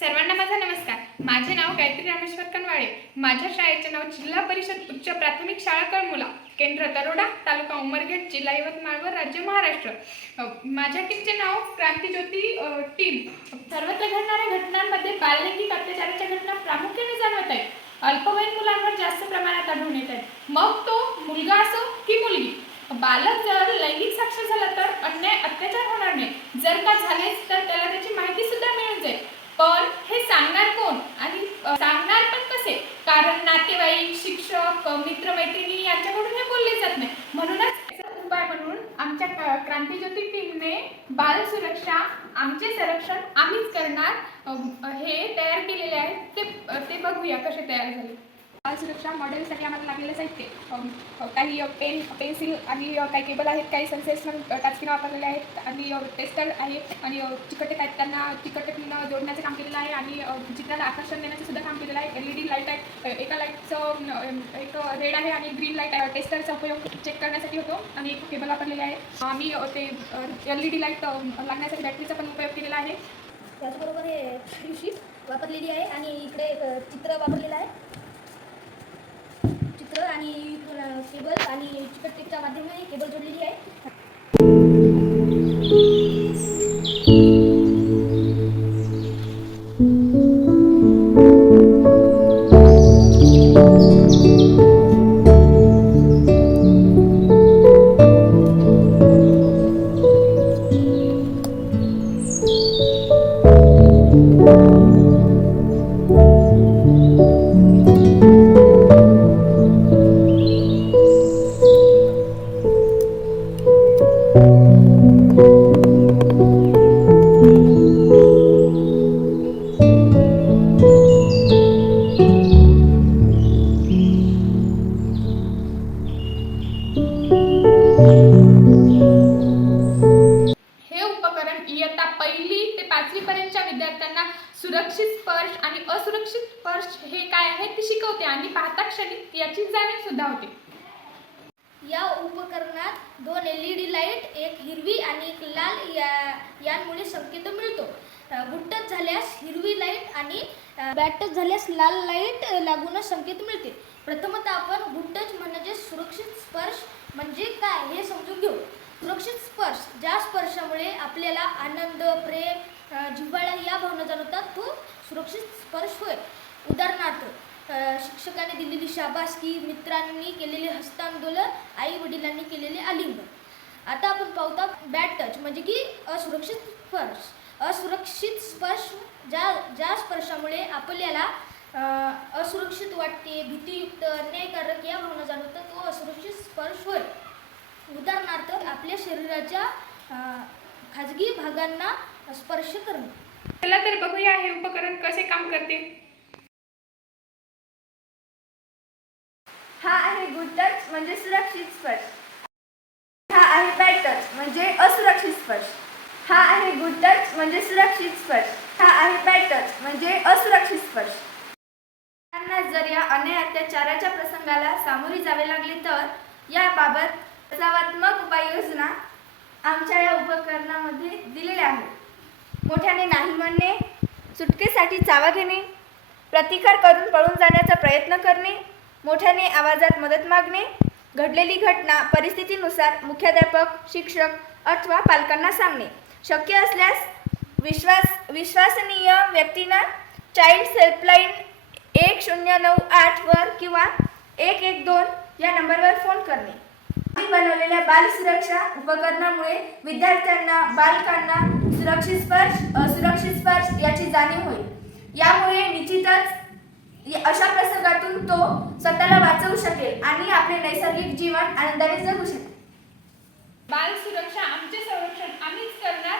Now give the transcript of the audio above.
सर्वांना माझा नमस्कार. माझे नाव गायत्री रामेश्वर कनवाळे. माझ्या शाळेचे नाव जिल्हा परिषद उच्च प्राथमिक शाळा कळमुला, केंद्र तरोडा, तालुका उमरखेड, जिल्हा यवतमाळ व राज्य महाराष्ट्र. माझ्या टीमचे नाव क्रांतिज्योती टीम. सर्वत्र घडणाऱ्या घटनांमध्ये बाललैंगिक अत्याचाराच्या घटना प्रामुख्याने जाणवत आहेत. अल्पवयीन मुलांवर जास्त प्रमाणात आढळून येत आहेत. मग तो मुलगा असो की मुलगी. बालक जर लैंगिक साक्षर झाला तर अन्याय अत्याचार होणार नाही. जर का झालेच तर त्याला त्याची माहिती सुद्धा मिळून जाईल. पण हे सांगणार कोण आणि सांगणार पण कसे? कारण नातेवाईक, शिक्षक, मित्रमैत्रिणी यांच्याकडून हे बोलले जात नाही. म्हणूनच उपाय म्हणून आमच्या क्रांतिज्योती टीमने बाल सुरक्षा आमचे संरक्षण आम्हीच करणार हे तयार केलेले आहे. ते बघूया कसे तयार झाले. बाल सुरक्षा मॉडेलसाठी आम्हाला लागलेलं साहित्य काही पेन, पेन्सिल आणि काही केबल आहेत, काही सनसेट्स टाचकिना वापरलेले आहेत आणि टेस्टर आहे आणि चिकटे आहेत त्यांना चिकटनं जोडण्याचं काम केलेलं आहे आणि चित्राला आकर्षण देण्याचं सुद्धा काम केलेलं आहे. LED लाईट आहे. एका लाईटचं एक रेड आहे आणि ग्रीन लाईट आहे. टेस्टरचा उपयोग चेक करण्यासाठी होतो आणि एक केबल वापरलेले आहे. आम्ही ते LED लाईट लागण्यासाठी बॅटरीचा पण उपयोग केलेला आहे. त्याचबरोबर हे शीट वापरलेली आहे आणि इकडे चित्र वापरलेलं आहे. चित्र आणि केबल आणि चिकट टेपच्या माध्यमाने केबल जोडलेली आहे. इयत्ता 1ली ते 5वी पर्यंतच्या विद्यार्थ्यांना सुरक्षित स्पर्श आणि असुरक्षित स्पर्श हे काय आहे ते शिकवते आणि पाहता क्षणी याची जाणीव सुद्धा होते. या उपकरणात 2 LED लाईट, एक हिरवी आणि एक लाल यांमुळे संकेत मिळतो. बुट टच झाल्यास हिरवी लाईट आणि बॅक टच झाल्यास लाल लाईट लागूनच संकेत मिळते. प्रथमतः आपण बुट टच म्हणजे सुरक्षित स्पर्श म्हणजे काय हे समजून घेऊ. सुरक्षित स्पर्श ज्या स्पर्शामुळे आपल्याला आनंद, प्रेम, जिव्हाळा या भावना जाणवतात तो सुरक्षित स्पर्श होय. उदाहरणार्थ शिक्षकाने दिलेली शाबासकी, मित्रांनी केलेले हस्तांदोलन, आई वडिलांनी केलेले आलिंगन. आता आपण पाहता बॅड टच म्हणजे की असुरक्षित स्पर्श. असुरक्षित स्पर्श ज्या स्पर्शामुळे आपल्याला असुरक्षित वाटते, भीतीयुक्त, अन्यायकारक या भावना जाणवतात तो असुरक्षित स्पर्श होय. उदाहरणार्थ आपल्या शरीराच्या खाजगी भागांना स्पर्श करणे. चला तर बघूया हे उपकरण कसे काम करते. हा आहे गुड टच म्हणजे सुरक्षित स्पर्श. हा आहे बॅड टच म्हणजे असुरक्षित स्पर्श. हा आहे गुड टच म्हणजे सुरक्षित स्पर्श. हा आहे बॅड टच म्हणजे असुरक्षित स्पर्श. जर या अन्याय अत्याचाराच्या प्रसंगाला सामोरे जावे लागले तर याबाबत बचावात्मक उपाययोजना आमच्या या उपकरणामध्ये दिलेल्या आहेत. मोठ्याने नाही म्हणणे, सुटकेसाठी चावा घेणे, प्रतिकार करून पळून जाण्याचा प्रयत्न करणे, मोठ्याने आवाजात मदत मागणे, घडलेली घटना परिस्थितीनुसार मुख्याध्यापक, शिक्षक अथवा पालकांना सांगणे, शक्य असल्यास विश्वसनीय व्यक्तींना चाइल्ड हेल्पलाईन 1098 वर किंवा 112 या नंबरवर फोन करणे. आम्ही बनवलेल्या बाल सुरक्षा उपकरणामुळे विद्यार्थ्यांना, बालकांना सुरक्षित स्पर्श, असुरक्षित स्पर्श याची जाणीव होईल. यामुळे निश्चितच अशा प्रसंगातून तो स्वतःला वाचवू शकेल आणि आपले नैसर्गिक जीवन आनंदाने जगू शकेल. बाल सुरक्षा आमचे संरक्षण आम्हीच करणार